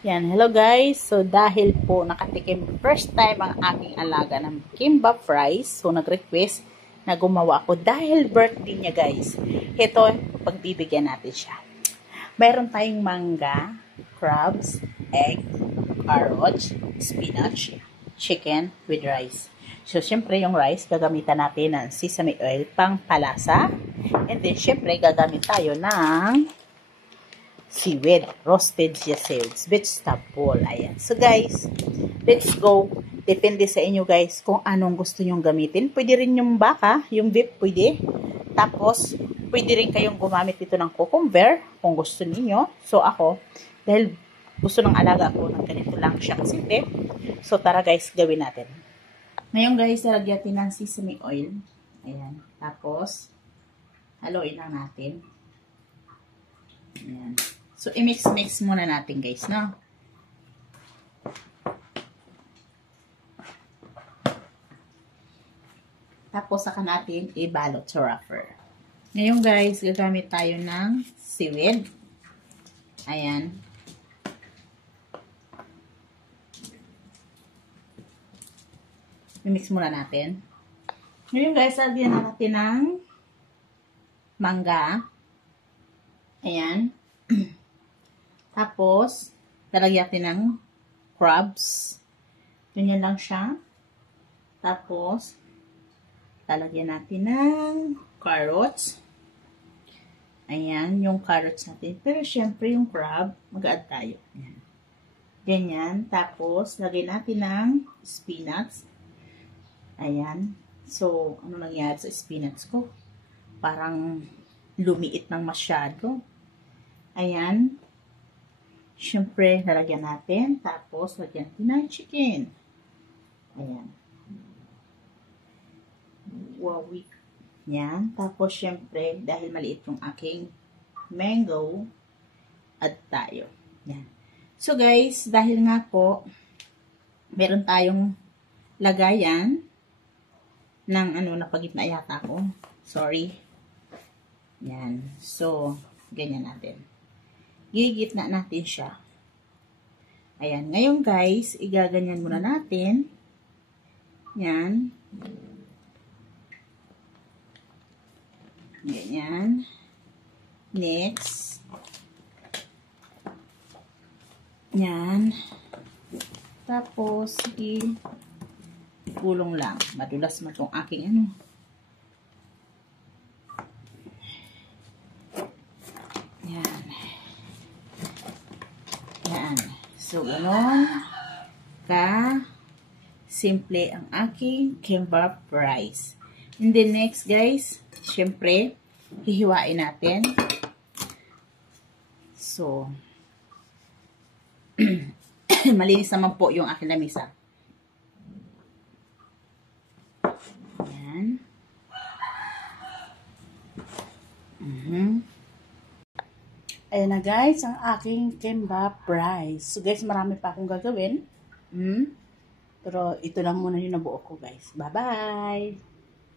Yan, hello guys. So, dahil po nakatikim first time ang aking alaga ng kimbap fries, so nag-request na gumawa ako dahil birthday niya guys. Ito, pagbibigyan natin siya. Mayroon tayong mangga, crabs, egg, carrots, spinach, chicken with rice. So, syempre yung rice, gagamitan natin ng sesame oil pang palasa. And then, syempre, gagamit tayo ng seaweed, roasted seaweeds, vegetable. Ayan. So guys, let's go. Depende sa inyo guys kung anong gusto nyong gamitin. Pwede rin yung baka, yung beef pwede. Tapos, pwede rin kayong gumamit dito ng cucumber kung gusto niyo. So ako, dahil gusto ng alaga ko ng ganito lang siya simple. So tara guys, gawin natin. Ngayon guys, lalagyan ng sesame oil. Ayan. Tapos, haluin lang natin. Ayan. So, i-mix-mix muna natin guys, no? Tapos, saka natin i-balot sa wrapper. Ngayon guys, gagamit tayo ng seaweed. Ayan. I-mix muna natin. Ngayon guys, lagyan natin ng mangga. Ayan. Tapos, lalagyan natin ng crabs. Ganyan lang siya. Tapos, lalagyan natin ng carrots. Ayan, yung carrots natin. Pero, syempre, yung crab, mag-add tayo. Ayan. Ganyan. Tapos, lagyan natin ng spinach. Ayan. So, ano nangyari sa spinach ko? Parang lumiit ng masyado. Ayan. Siyempre, lalagyan natin. Tapos, lagyan natin ng chicken. Ayan. Wow. Yan. Tapos, siyempre, dahil maliit yung aking mango, add tayo. Yan. So, guys, dahil nga po, meron tayong lagayan ng napagitna yata ko. Sorry. Yan. So, ganyan natin. Gigitna natin siya. Ayan. Ngayon guys, igaganyan muna natin. Yan. Ganyan. Next. Yan. Tapos, gulong lang. Madulas mo itong aking Yan. Yan. So, gano'n simple ang aking kimbap rice. And then next, guys, syempre, hihiwain natin. So, malinis naman po yung aking lamisa. Yan. Ayan na guys, ang aking kimbap rice. So guys, marami pa akong gagawin. Pero ito lang muna yung nabuo ko guys. Bye-bye!